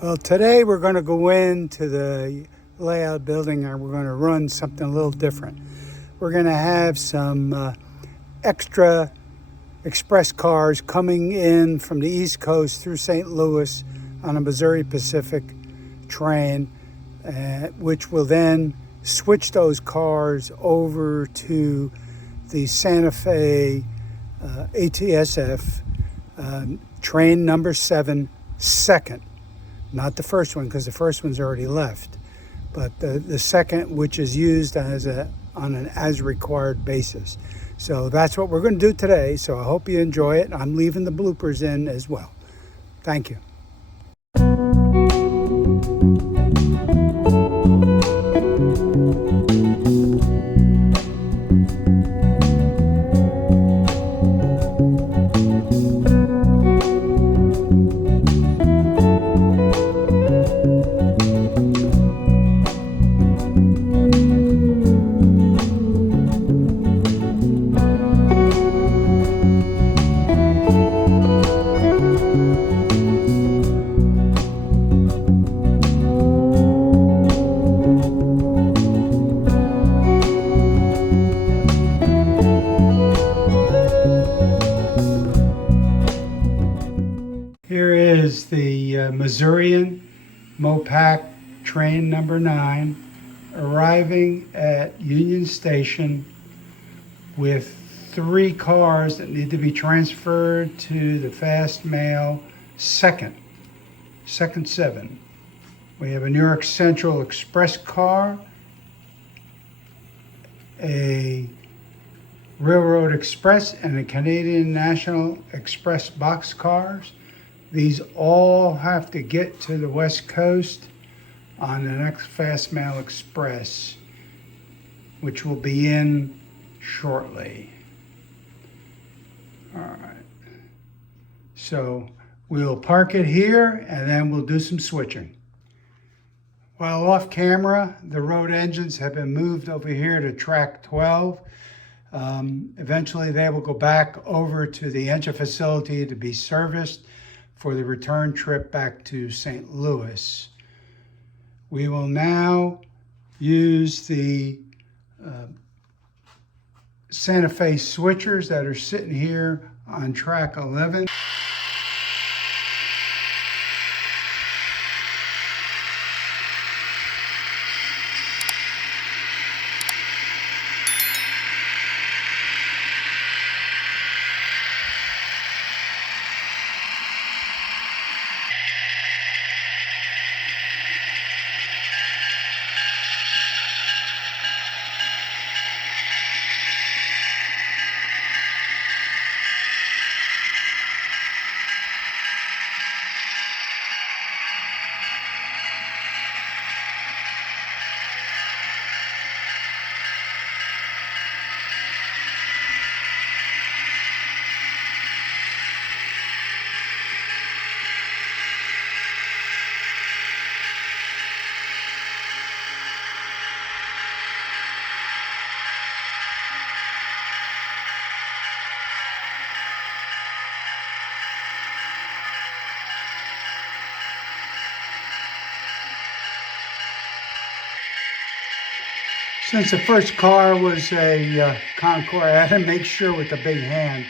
Well, today we're going to go into the layout building and we're going to run something a little different. We're going to have some extra express cars coming in from the East Coast through St. Louis on a Missouri Pacific train, which will then switch those cars over to the Santa Fe ATSF train number 7, second. Not the first one, because the first one's already left, but the second, which is used on an as required basis. So that's what we're going to do today. So I hope you enjoy it. I'm leaving the bloopers in as well. Thank you. Here is the Missourian MoPac train number 9 arriving at Union Station with 3 cars that need to be transferred to the fast mail second 7. We have a New York Central Express car, a Railroad Express, and a Canadian National Express box cars. These all have to get to the West Coast on the next Fast Mail Express, which will be in shortly. All right. So we'll park it here and then we'll do some switching. While off camera, the road engines have been moved over here to track 12. Eventually they will go back over to the engine facility to be serviced for the return trip back to St. Louis. We will now use the Santa Fe switchers that are sitting here on track 11. Since the first car was a Concord, I had to make sure with the big hand.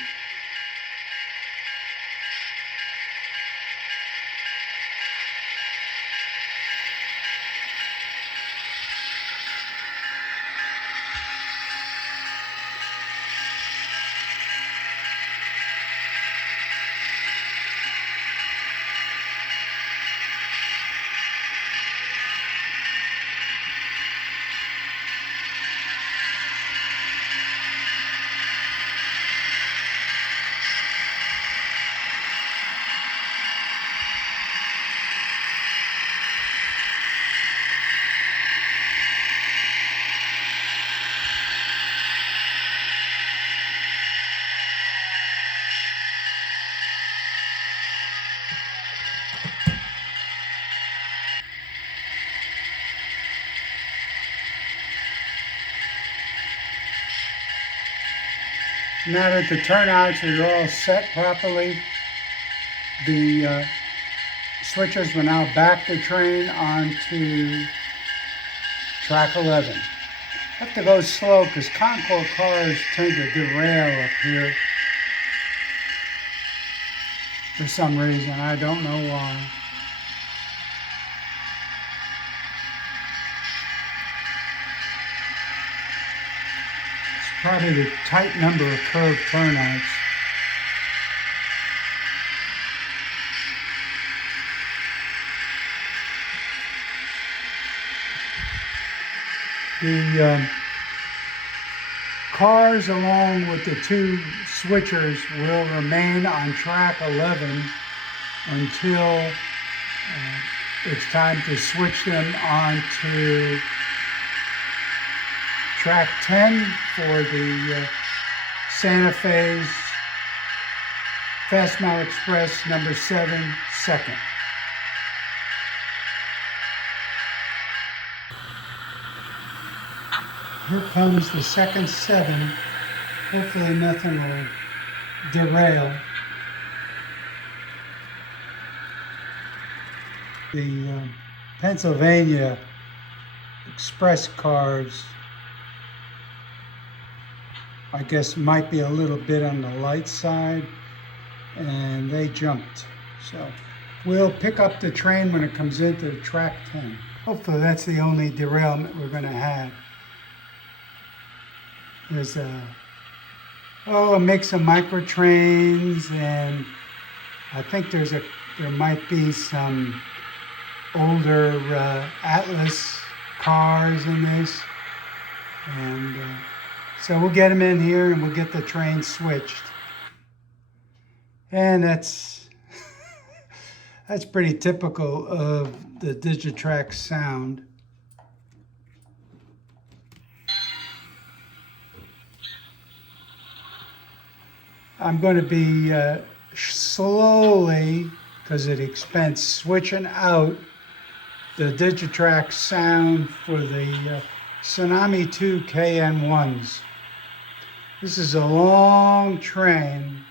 Now that the turnouts are all set properly, the switchers will now back the train onto track 11. I have to go slow because Concord cars tend to derail up here for some reason. I don't know why. It's probably the tight number of curved turnouts. The cars along with the two switchers will remain on track 11 until it's time to switch them onto track 10 for the Santa Fe's Fast Mile Express number 7 second. Here comes the second 7. Hopefully nothing will derail. The Pennsylvania express cars, I guess, might be a little bit on the light side, and they jumped. So we'll pick up the train when it comes into track 10. Hopefully that's the only derailment we're going to have. There's a mix of micro trains, and I think there might be some older Atlas cars in this, and so we'll get them in here and we'll get the train switched. And that's that's pretty typical of the Digitrax sound. I'm going to be slowly, because of the expense, switching out the Digitrax sound for the Tsunami 2 KN1s. This is a long train.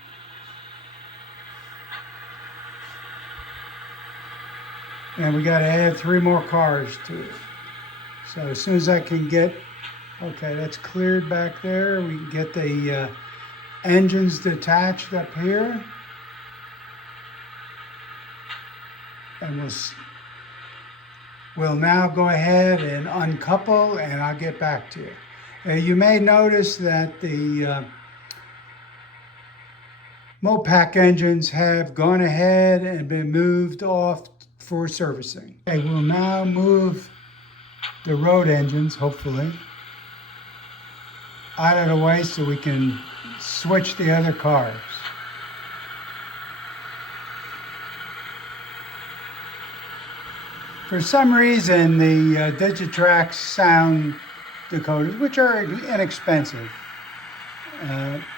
And we got to add 3 more cars to it. So as soon as I can get, okay, that's cleared back there. We can get the engines detached up here, and we'll now go ahead and uncouple, and I'll get back to you. You may notice that the MoPac engines have gone ahead and been moved off for servicing. Okay, we'll now move the road engines, hopefully, out of the way so we can switch the other cars. For some reason, the Digitrax sound decoders, which are inexpensive,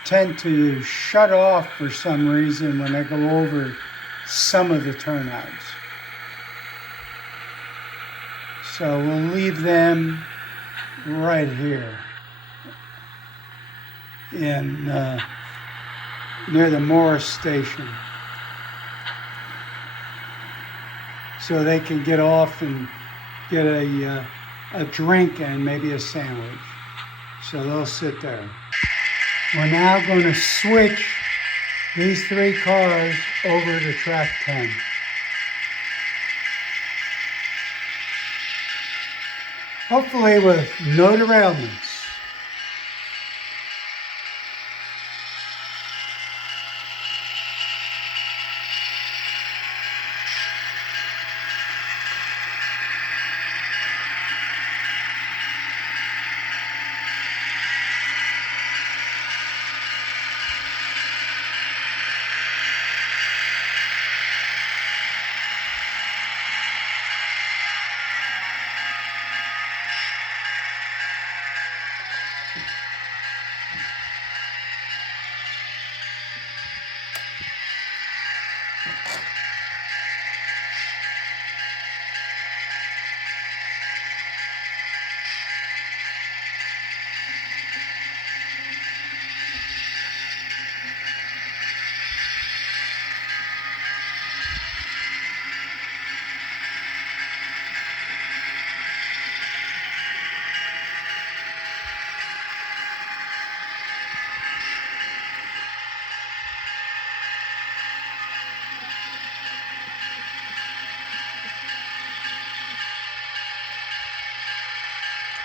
tend to shut off for some reason when they go over some of the turnouts. So we'll leave them right here in near the Morris station, so they can get off and get a drink and maybe a sandwich. So they'll sit there. We're now going to switch these 3 cars over to track 10. Hopefully with no derailments.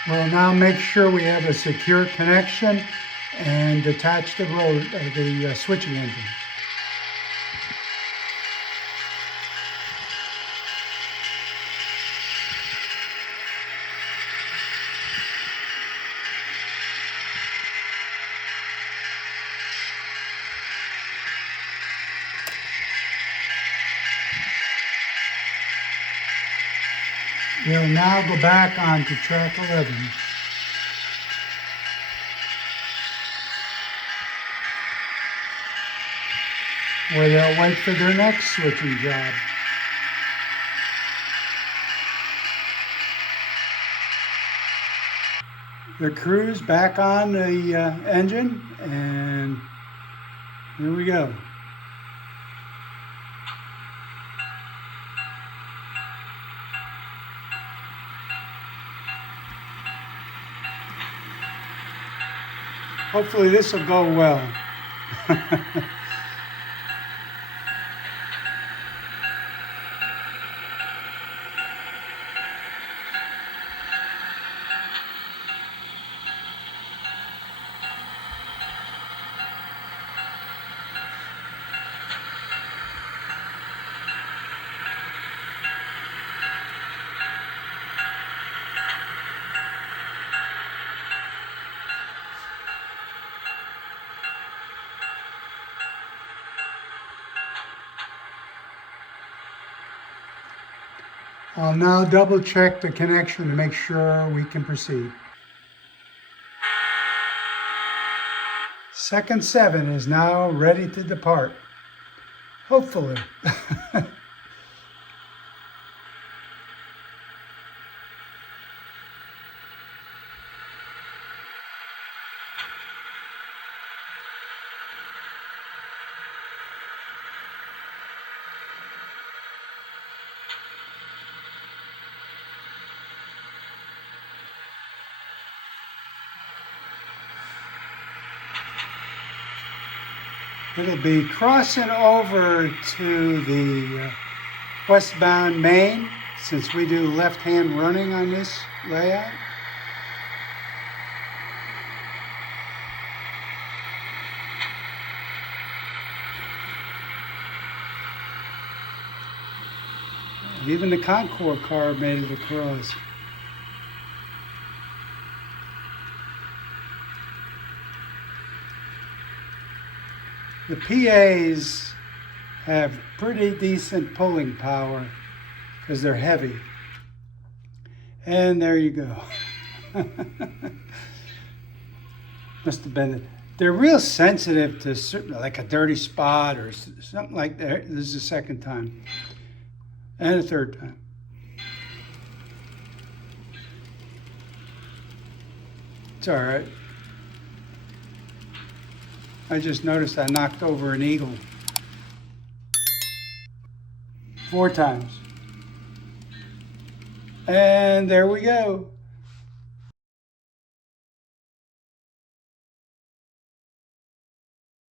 We'll now make sure we have a secure connection and detach the switching engine. We'll now go back onto track 11. Where they'll wait for their next switching job. The crew's back on the engine, and here we go. Hopefully this will go well. I'll now double check the connection to make sure we can proceed. Second 7 is now ready to depart. Hopefully. It'll be crossing over to the westbound main, since we do left-hand running on this layout. Even the Concord car made it across. The PAs have pretty decent pulling power because they're heavy. And there you go. Must have been it. They're real sensitive to like a dirty spot or something like that. This is the second time. And a third time. It's all right. I just noticed I knocked over an eagle 4 times. And there we go.